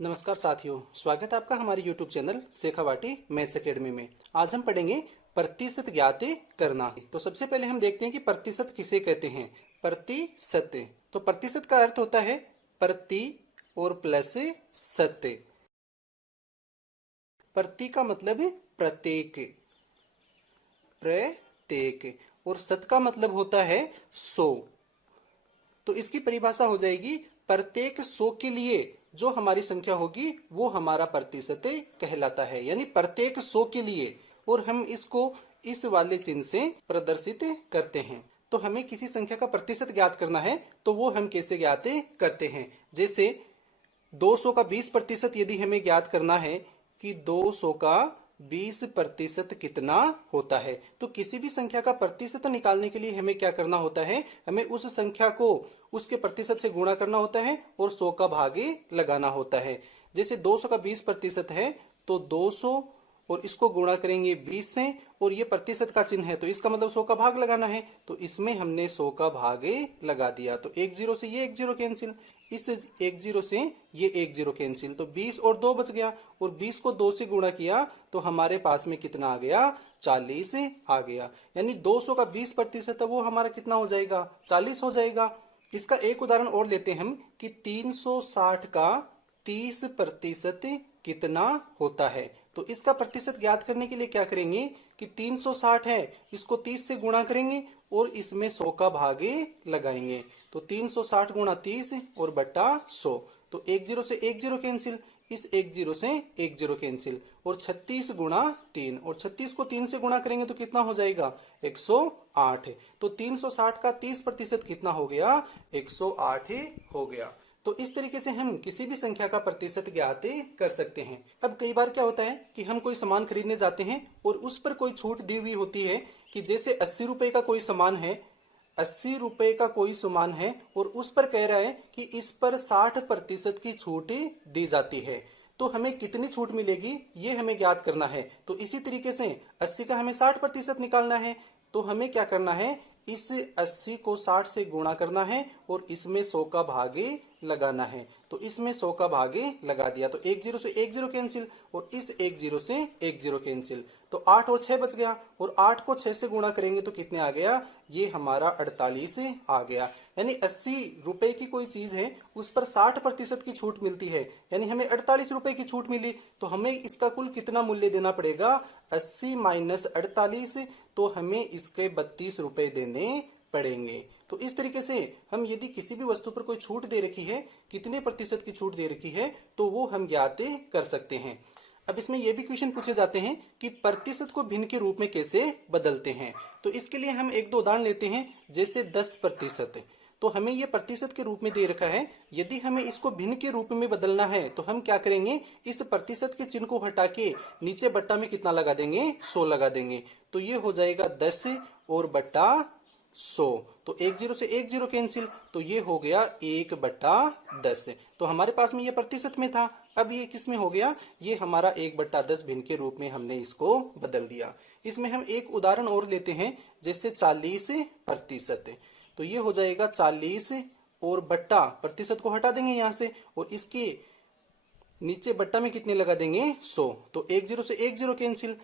नमस्कार साथियों, स्वागत है आपका हमारे YouTube channel Shekhawati maths academy में। आज हम पढ़ेंगे प्रतिशत ज्ञात करना। तो सबसे पहले हम देखते हैं कि प्रतिशत किसे कहते हैं। प्रतिशत, तो प्रतिशत का अर्थ होता है प्रति और प्लस शत। प्रति का मतलब है प्रत्येक, प्रत्येक, और शत का मतलब होता है 100। तो इसकी परिभाषा हो जाएगी प्रत्येक 100 के लिए जो हमारी संख्या होगी वो हमारा प्रतिशत कहलाता है, यानी प्रत्येक 100 के लिए। और हम इसको इस वाले चिन्ह से प्रदर्शित करते हैं। तो हमें किसी संख्या का प्रतिशत ज्ञात करना है तो वो हम कैसे ज्ञात करते हैं। जैसे 200 का 20% यदि हमें ज्ञात करना है कि 200 का 20% कितना होता है, तो किसी भी संख्या का प्रतिशत निकालने के लिए हमें क्या करना होता है, हमें उस संख्या को उसके प्रतिशत से गुणा करना होता है और 100 का भागे लगाना होता है। जैसे 200 का 20% है तो 200 और इसको गुणा करेंगे 20 से, और ये प्रतिशत का चिन्ह है तो इसका मतलब 100 का भाग लगाना है। तो इसमें हमने 100 का भागे लगा दिया, तो एक जीरो से ये एक जीरो कैंसिल, इस एक जीरो से ये एक जीरो कैंसिल, तो 20 और 2 बच गया, और 20 को 2 से गुणा किया तो हमारे पास में कितना आ गया, 40 आ गया। यानी 200 का 20% है वो हमारा कितना हो जाएगा, 40 हो जाएगा। इसका एक उदाहरण और लेते हैं हम कि 360 का 30% कितना होता है। तो इसका प्रतिशत ज्ञात करने के लिए क्या करेंगे कि 360 है, इसको 30 से गुणा करेंगे और इसमें 100 का भागे लगाएंगे। तो 360 गुणा 30 और बट्टा 100, तो एक जीरो से एक जीरो कैंसिल, इस एक जीरो से एक जीरो कैंसिल, और 36 गुणा 3, और 36 को 3 से गुणा करेंगे तो कितना हो जाएगा, 108। तो 360 का 30% कितना हो गया, 108 हो गया। तो इस तरीके से हम किसी भी संख्या का प्रतिशत ज्ञात कर सकते हैं। अब कई बार क्या होता है कि हम कोई सामान खरीदने जाते हैं और उस पर कोई छूट दी हुई होती है कि जैसे 80 रुपए का कोई सामान है, 80 रुपए का कोई सामान है और उस पर कह रहा है कि इस पर 60% की छूट दी जाती है। तो हमें कितनी छूट मिलेगी ये हमें ज्ञात करना है। तो इसी तरीके से 80 का हमें 60% निकालना है। तो हमें क्या करना है, इस 80 को 60 से गुणा करना है और इसमें 100 का भागे लगाना है। तो इसमें 100 का भागे लगा दिया, तो एक जीरो से एक जीरो कैंसिल और इस एक जीरो से एक जीरो कैंसिल, तो 8 और 6 बच गया, और 8 को 6 से गुणा करेंगे तो कितने आ गया, ये हमारा 48 आ गया। यानी 80 रुपए की कोई चीज है उस पर 60% की छूट मिलती है, यानी हमें 48 रुपए की छूट मिली, तो हमें इसका कुल कितना मूल्य देना पड़ेगा, 80 माइनस 48, तो हमें इसके 32 रुपए देने पड़ेंगे। तो इस तरीके से हम यदि किसी भी वस्तु पर कोई छूट दे रखी है, कितने प्रतिशत की छूट दे रखी है, तो वो हम ज्ञात कर सकते हैं। अब इसमें यह भी क्वेश्चन पूछे जाते हैं कि प्रतिशत को भिन्न के रूप में कैसे बदलते हैं। तो इसके लिए हम एक दो उदाहरण लेते हैं। जैसे 10%, तो हमें यह प्रतिशत के रूप में दे रखा है। यदि हमें इसको भिन्न के रूप में बदलना है तो हम क्या करेंगे, इस प्रतिशत के चिन्ह को हटा के नीचे बट्टा में कितना लगा देंगे, 100 लगा देंगे। तो ये हो जाएगा 10 और बट्टा 100, तो एक जीरो से एक जीरो कैंसिल, तो ये हो गया 1/10। तो हमारे पास में ये प्रतिशत में था, अब ये किस में हो गया, ये हमारा 1/10 भिन्न के रूप में हमने इसको बदल दिया। इसमें हम एक उदाहरण और लेते हैं, जैसे 40%, तो ये हो जाएगा 40 और बट्टा प्रतिशत को हटा देंगे यहाँ से और इसके नीचे बट्टा में कितने लगा देंगे, 100, तो एक जीरो से एक जीरो कैंसिल,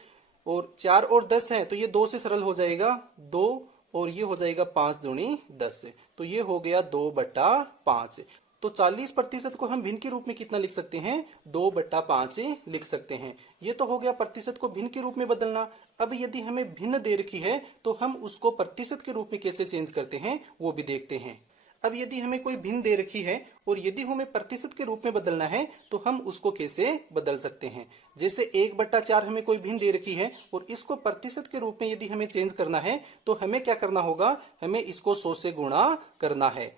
और 4 और 10 है तो ये 2 से सरल हो जाएगा 2, और ये हो जाएगा 5 दूनी 10, तो ये हो गया 2/5। तो 40% को हम भिन्न के रूप में कितना लिख सकते हैं, 2/5 लिख सकते हैं। ये तो हो गया प्रतिशत को भिन्न के रूप में बदलना। अब यदि हमें भिन्न दे रखी है तो हम उसको प्रतिशत के रूप में कैसे चेंज करते हैं वो भी देखते हैं। अब यदि हमें कोई भिन्न दे रखी है और यदि हमें प्रतिशत के रूप में बदलना है तो हम उसको कैसे बदल सकते हैं। जैसे 1/4 हमें कोई भिन्न दे रखी है और इसको प्रतिशत के रूप में यदि हमें चेंज करना है तो हमें क्या करना होगा, हमें इसको 100 से गुणा करना है।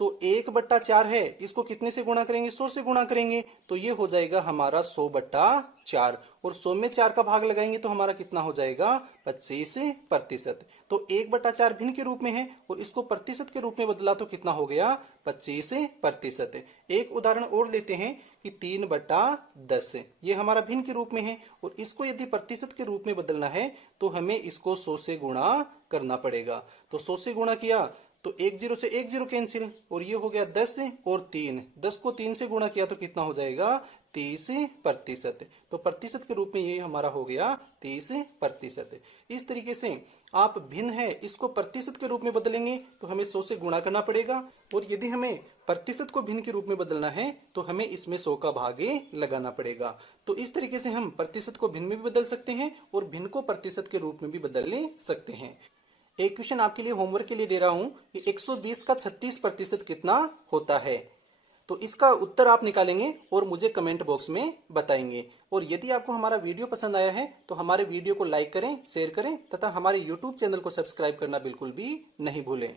तो 1/4 है, इसको कितने से गुणा करेंगे, 100 से गुणा करेंगे, तो ये हो जाएगा हमारा 100/4, और 100 में 4 का भाग लगाएंगे तो हमारा कितना हो जाएगा, 25%। तो 1/4 भिन्न के रूप में है और इसको प्रतिशत के रूप में बदला तो कितना हो गया, 25%। एक उदाहरण और लेते हैं कि 3/10, ये हमारा भिन्न के रूप में है और इसको यदि प्रतिशत के रूप में बदलना है तो हमें इसको 100 से गुणा करना पड़ेगा। तो 100 से गुणा किया तो एक जीरो से एक जीरो कैंसिल, और ये हो गया 10 और 3, 10 को 3 से गुणा किया तो कितना हो जाएगा 30%। तो प्रतिशत के रूप में ये हमारा हो गया 30%। इस तरीके से आप भिन्न है इसको प्रतिशत के रूप में बदलेंगे तो हमें 100 से गुणा करना पड़ेगा, और यदि हमें प्रतिशत को भिन्न के रूप में बदलना है तो हमें इसमें 100 का भागे लगाना पड़ेगा। तो इस तरीके से हम प्रतिशत को भिन्न में भी बदल सकते हैं और भिन्न को प्रतिशत के रूप में भी बदल ले सकते हैं। एक क्वेश्चन आपके लिए होमवर्क के लिए दे रहा हूं कि 120 का 36% कितना होता है। तो इसका उत्तर आप निकालेंगे और मुझे कमेंट बॉक्स में बताएंगे। और यदि आपको हमारा वीडियो पसंद आया है तो हमारे वीडियो को लाइक करें, शेयर करें तथा हमारे यूट्यूब चैनल को सब्सक्राइब करना बिल्कुल भी नहीं भूलें।